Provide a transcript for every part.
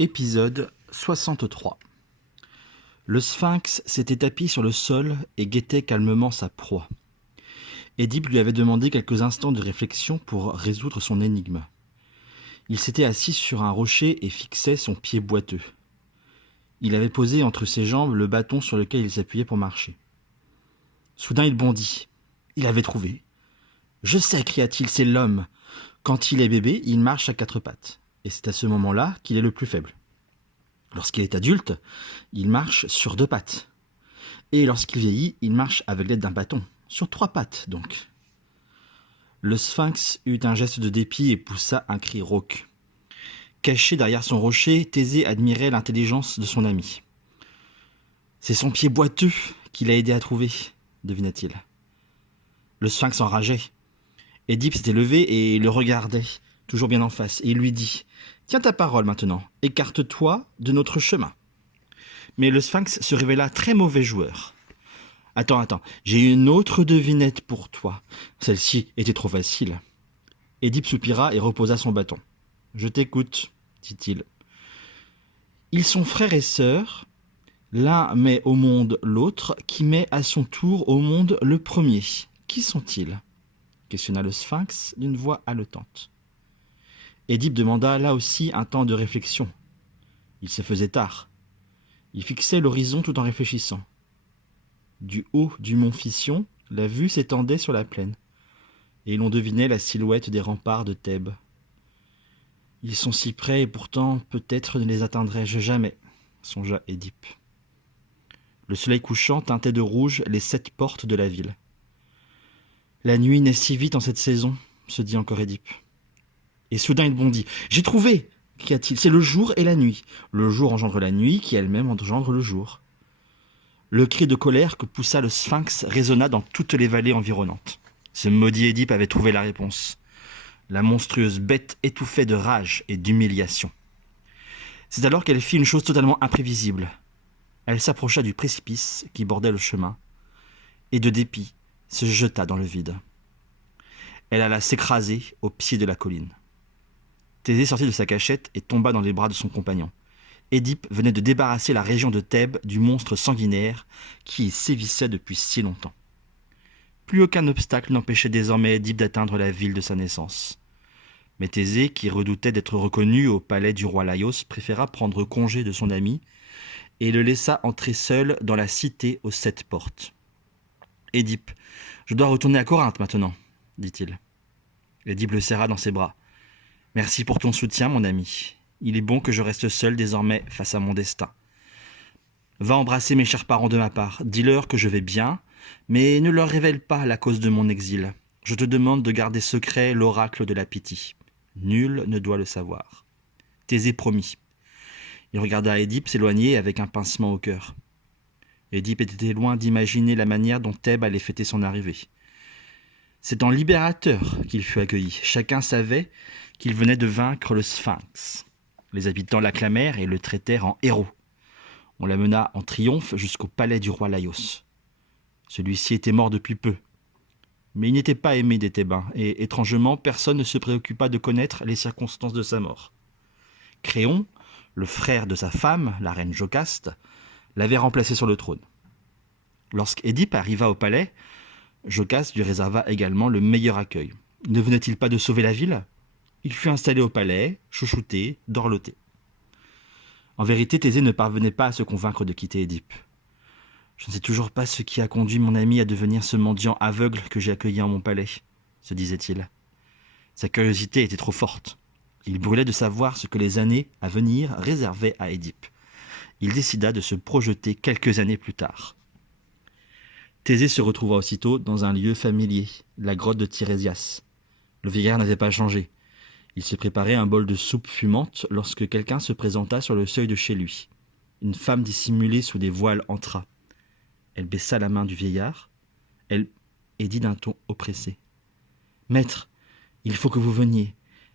Épisode 63. Le sphinx s'était tapi sur le sol et guettait calmement sa proie. Édipe lui avait demandé quelques instants de réflexion pour résoudre son énigme. Il s'était assis sur un rocher et fixait son pied boiteux. Il avait posé entre ses jambes le bâton sur lequel il s'appuyait pour marcher. Soudain il bondit. Il avait trouvé. « Je sais » cria-t-il, « c'est l'homme. Quand il est bébé, il marche à quatre pattes. Et c'est à ce moment-là qu'il est le plus faible. Lorsqu'il est adulte, il marche sur deux pattes. Et lorsqu'il vieillit, il marche avec l'aide d'un bâton, sur trois pattes donc. » Le sphinx eut un geste de dépit et poussa un cri rauque. Caché derrière son rocher, Thésée admirait l'intelligence de son ami. « C'est son pied boiteux qui l'a aidé à trouver, » devina-t-il. Le sphinx enrageait. Édipe s'était levé et le regardait, toujours bien en face, et il lui dit « Tiens ta parole maintenant, écarte-toi de notre chemin. » Mais le sphinx se révéla très mauvais joueur. « Attends, j'ai une autre devinette pour toi. Celle-ci était trop facile. » Édipe soupira et reposa son bâton. « Je t'écoute, » dit-il. « Ils sont frères et sœurs. L'un met au monde l'autre, qui met à son tour au monde le premier. Qui sont-ils » questionna le sphinx d'une voix haletante. Édipe demanda là aussi un temps de réflexion. Il se faisait tard. Il fixait l'horizon tout en réfléchissant. Du haut du mont Fission, la vue s'étendait sur la plaine, et l'on devinait la silhouette des remparts de Thèbes. Ils sont si près et pourtant peut-être ne les atteindrai-je jamais, songea Édipe. Le soleil couchant teintait de rouge les 7 portes de la ville. La nuit naît si vite en cette saison, se dit encore Édipe. Et soudain il bondit. « J'ai trouvé » cria-t-il. « C'est le jour et la nuit. Le jour engendre la nuit, qui elle-même engendre le jour. » Le cri de colère que poussa le sphinx résonna dans toutes les vallées environnantes. Ce maudit Édipe avait trouvé la réponse. La monstrueuse bête étouffait de rage et d'humiliation. C'est alors qu'elle fit une chose totalement imprévisible. Elle s'approcha du précipice qui bordait le chemin, et de dépit, se jeta dans le vide. Elle alla s'écraser au pied de la colline. Thésée sortit de sa cachette et tomba dans les bras de son compagnon. Édipe venait de débarrasser la région de Thèbes du monstre sanguinaire qui y sévissait depuis si longtemps. Plus aucun obstacle n'empêchait désormais Édipe d'atteindre la ville de sa naissance. Mais Thésée, qui redoutait d'être reconnu au palais du roi Laïos, préféra prendre congé de son ami et le laissa entrer seul dans la cité aux 7 portes. « Édipe, je dois retourner à Corinthe maintenant, » dit-il. Édipe le serra dans ses bras. « Merci pour ton soutien, mon ami. Il est bon que je reste seul désormais face à mon destin. Va embrasser mes chers parents de ma part. Dis-leur que je vais bien, mais ne leur révèle pas la cause de mon exil. Je te demande de garder secret l'oracle de la Pythie. Nul ne doit le savoir. » Thésée promit. Il regarda Édipe s'éloigner avec un pincement au cœur. Édipe était loin d'imaginer la manière dont Thèbes allait fêter son arrivée. C'est en libérateur qu'il fut accueilli. Chacun savait qu'il venait de vaincre le sphinx. Les habitants l'acclamèrent et le traitèrent en héros. On l'amena en triomphe jusqu'au palais du roi Laïos. Celui-ci était mort depuis peu. Mais il n'était pas aimé des Thébains, et étrangement, personne ne se préoccupa de connaître les circonstances de sa mort. Créon, le frère de sa femme, la reine Jocaste, l'avait remplacé sur le trône. Lorsqu'Édipe arriva au palais, Jocaste lui réserva également le meilleur accueil. Ne venait-il pas de sauver la ville ? Il fut installé au palais, chouchouté, dorloté. En vérité, Thésée ne parvenait pas à se convaincre de quitter Édipe. « Je ne sais toujours pas ce qui a conduit mon ami à devenir ce mendiant aveugle que j'ai accueilli en mon palais, » se disait-il. Sa curiosité était trop forte. Il brûlait de savoir ce que les années à venir réservaient à Édipe. Il décida de se projeter quelques années plus tard. Thésée se retrouva aussitôt dans un lieu familier, la grotte de Tirésias. Le vieillard n'avait pas changé. Il se préparait un bol de soupe fumante lorsque quelqu'un se présenta sur le seuil de chez lui. Une femme dissimulée sous des voiles entra. Elle baissa la main du vieillard et dit d'un ton oppressé. « Maître, il faut que vous veniez.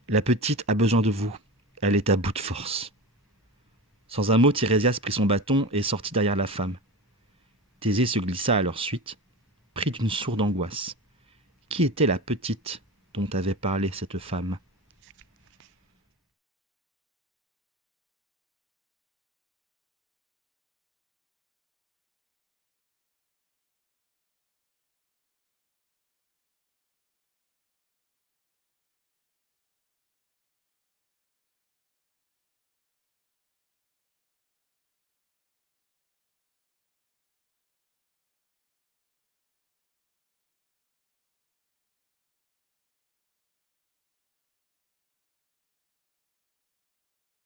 La petite a besoin de vous. Elle est à bout de force. » Sans un mot, Tirésias prit son bâton et sortit derrière la femme. Thésée se glissa à leur suite, pris d'une sourde angoisse. Qui était la petite dont avait parlé cette femme ?